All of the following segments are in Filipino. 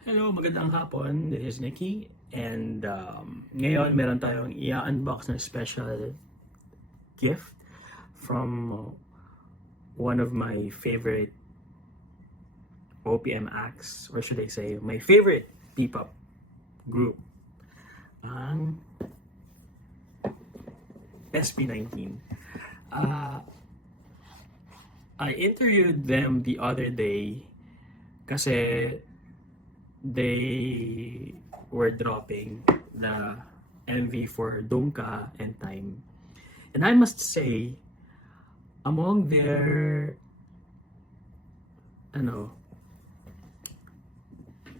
Hello, magandang hapon. This is Nikki. And ngayon meron tayong i-unbox na special gift from one of my favorite OPM acts, or should I say, my favorite P-pop group, ang SB19. I interviewed them the other day kasi they were dropping the MV for Dungka and Time. And I must say, among their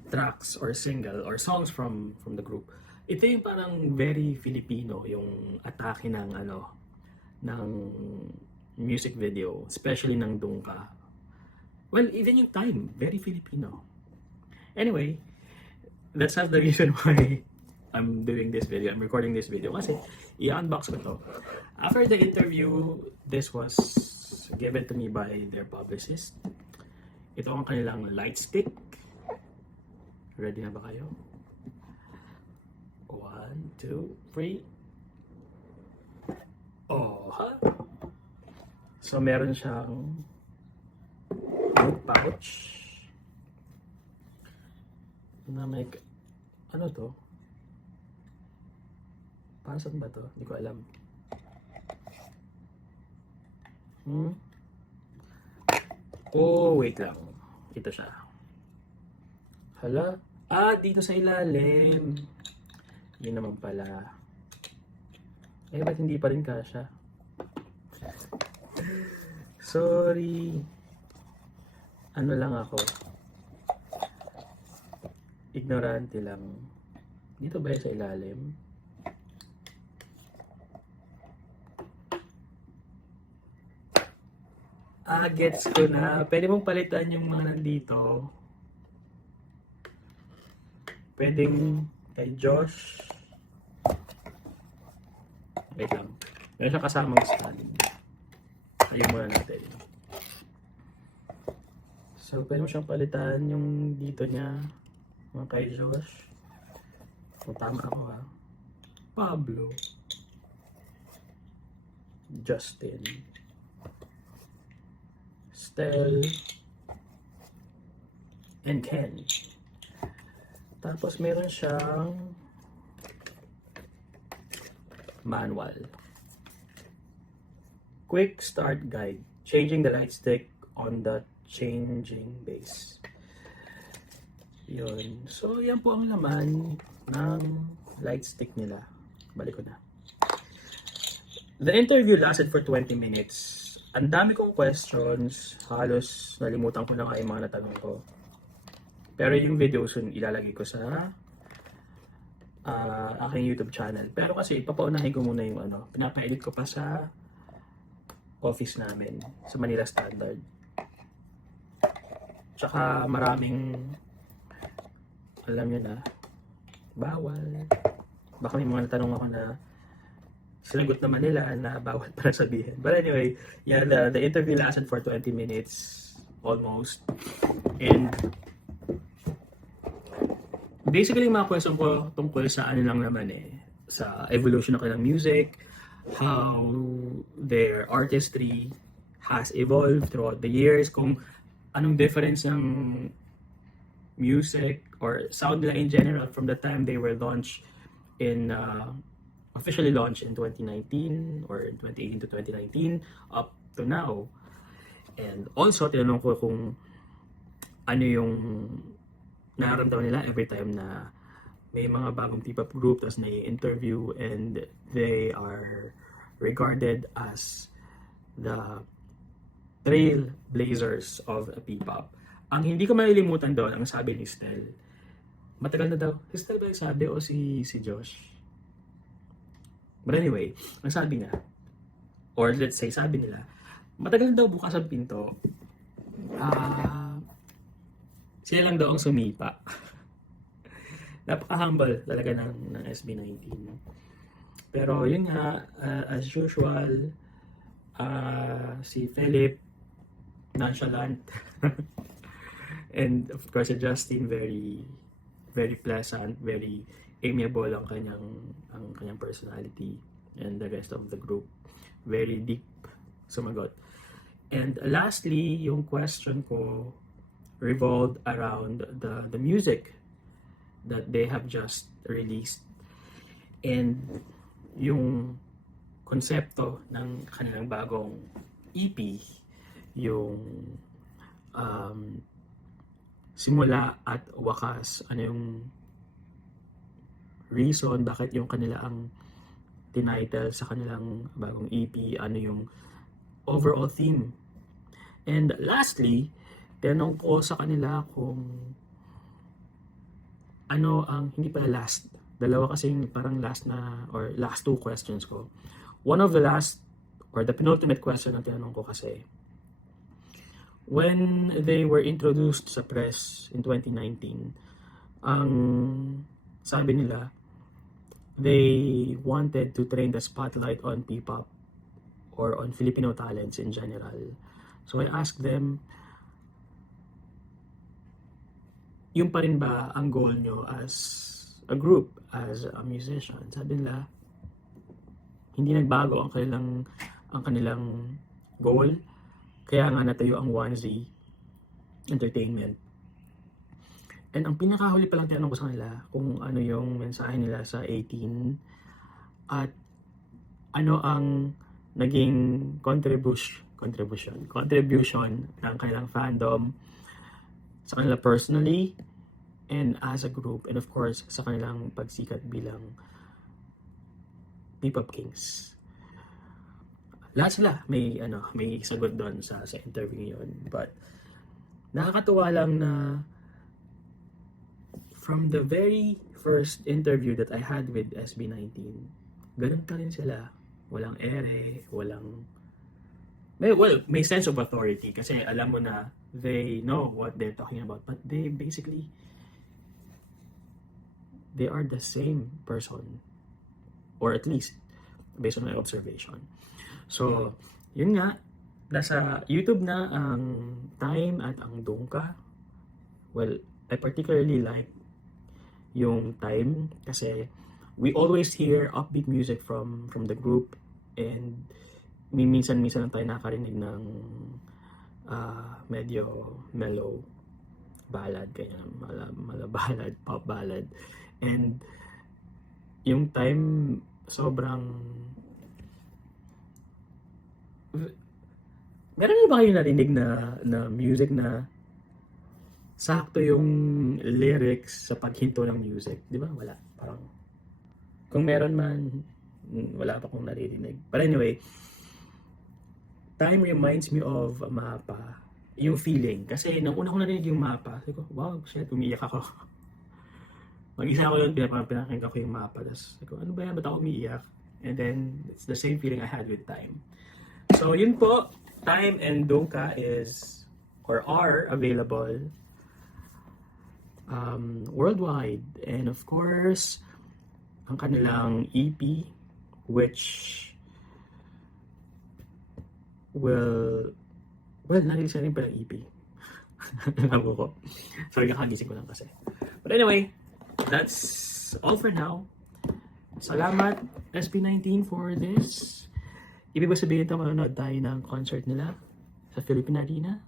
tracks or single or songs from the group, ito yung parang very Filipino yung atake ng music video, especially ng Dungka. Well, even yung Time, very Filipino. Anyway, that's not the reason why I'm doing this video. I'm recording this video kasi i-unbox ko to. After the interview, this was given to me by their publicist. Ito ang kanilang light stick. Ready na ba kayo? 1, 2, 3. Oh, ha? So, meron siyang pouch na may, ano to? Para saan ba to? Hindi ko alam. Oh, wait lang. Ito siya. Hala? Dito sa ilalim. Yun naman pala. Ba't hindi pa rin kasya? Sorry. Ano lang ako. Ignorante lang. Dito ba sa ilalim? Gets ko na. Pwede mong palitan yung mga nandito. Pwedeng kay Josh. Wait lang. Meron siya kasamang stand. Ayun muna natin. So, pwede mo siyang palitan yung dito niya. Mga kay Josh. Kung tama ako ha. Pablo. Justin. Stel. And Ken. Tapos meron siyang manual. Quick start guide. Changing the light stick on the changing base. Yun. So, yan po ang laman ng light stick nila. Balik ko na. The interview lasted for 20 minutes. Ang dami kong questions. Halos nalimutan ko na kayo mga natanong ko. Pero yung videos ilalagay ko sa aking YouTube channel. Pero kasi papaunahin ko muna yung pinapa-edit ko pa sa office namin sa Manila Standard. Tsaka maraming alam nyo na bawal. Baka may mga natanong ako na sinagot naman nila na bawal para sabihin. But anyway, yeah, the interview lasted for 20 minutes almost. And basically, mga question ko tungkol sa ano lang naman sa evolution ng kanilang music, how their artistry has evolved throughout the years, kung anong difference ng music or sound nila in general from the time they were launched in officially launched in 2019 or 2018 to 2019 up to now. And also, tinanong ko kung ano yung nararamdaman nila every time na may mga bagong P-pop group tapos na-interview and they are regarded as the trailblazers of P-pop. Ang hindi ko malilimutan doon, ang sabi ni Stel, matagal na daw. Si Stel ba yung sabi o si Josh? But anyway, ang sabi niya, or let's say sabi nila, matagal daw bukas ang pinto. Sila lang daw ang sumipa. Napaka-humble talaga ng SB19. Pero yun nga, as usual, si Philip, nonchalant. And of course, si Justin, very very pleasant, very amiable ang kanyang personality, and the rest of the group very deep sumagot. And lastly, yung question ko revolved around the music that they have just released and yung konsepto ng kanilang bagong EP, yung simula at wakas, ano yung reason bakit yung kanila ang tinitle sa kanilang bagong EP, ano yung overall theme. And lastly, tinanong ko sa kanila kung ano ang, hindi pala last, dalawa kasing parang last na, or last two questions ko. One of the last, or the penultimate question na tinanong ko kasi, when they were introduced sa press in 2019, ang sabi nila, they wanted to turn the spotlight on P-pop or on Filipino talents in general. So I asked them, yung pa rin ba ang goal nyo as a group, as a musician? Sabi nila, hindi nagbago ang kanilang goal. Kaya nga natayo ang 1Z Entertainment. And ang pinakahuli pa lang tinanong ko sa kanila kung ano yung mensahe nila sa 18 at ano ang naging contribution ng kanilang fandom sa kanila personally and as a group, and of course sa kanilang pagsikat bilang P-pop Kings. Lahat sila may sagot doon sa interview yun, but nakakatuwa lang na from the very first interview that I had with SB19, ganun pa rin sila. Walang ere, may sense of authority kasi alam mo na they know what they're talking about, but they are the same person, or at least based on my observation. So yun nga, nasa YouTube na ang Time at ang Dungka. Well, I particularly like yung Time kasi we always hear upbeat music from the group, and minsan lang tayo nakarinig ng medyo mellow ballad, ganyan, mala ballad, pop ballad. And yung Time sobrang, meron ba kayo narinig na music na sakto yung lyrics sa paghinto ng music? Di ba? Wala. Parang, kung meron man, wala pa akong naririnig. But anyway, Time reminds me of Mapa. Yung feeling. Kasi nung una ko narinig yung Mapa, sabi ko, wow, shit, umiiyak ako. Mag-isa ko lang, pinakinggan ko yung Mapa. Tapos, sabi ko, ano ba yan? Ba't ako umiiyak? And then, it's the same feeling I had with Time. So, yun po. Time and Dungka are available worldwide, and of course ang kanilang EP, which narilis na rin pala EP. Alam ko. Sorry, kakagising ko lang kasi. But anyway, that's all for now. Salamat SB19 for this. Ibig ba sabihin ito, manonood tayo ng concert nila sa Philippine Arena?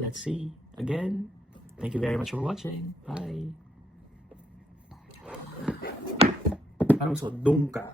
Let's see. Again, thank you very much for watching. Bye. Parang so, Dungka.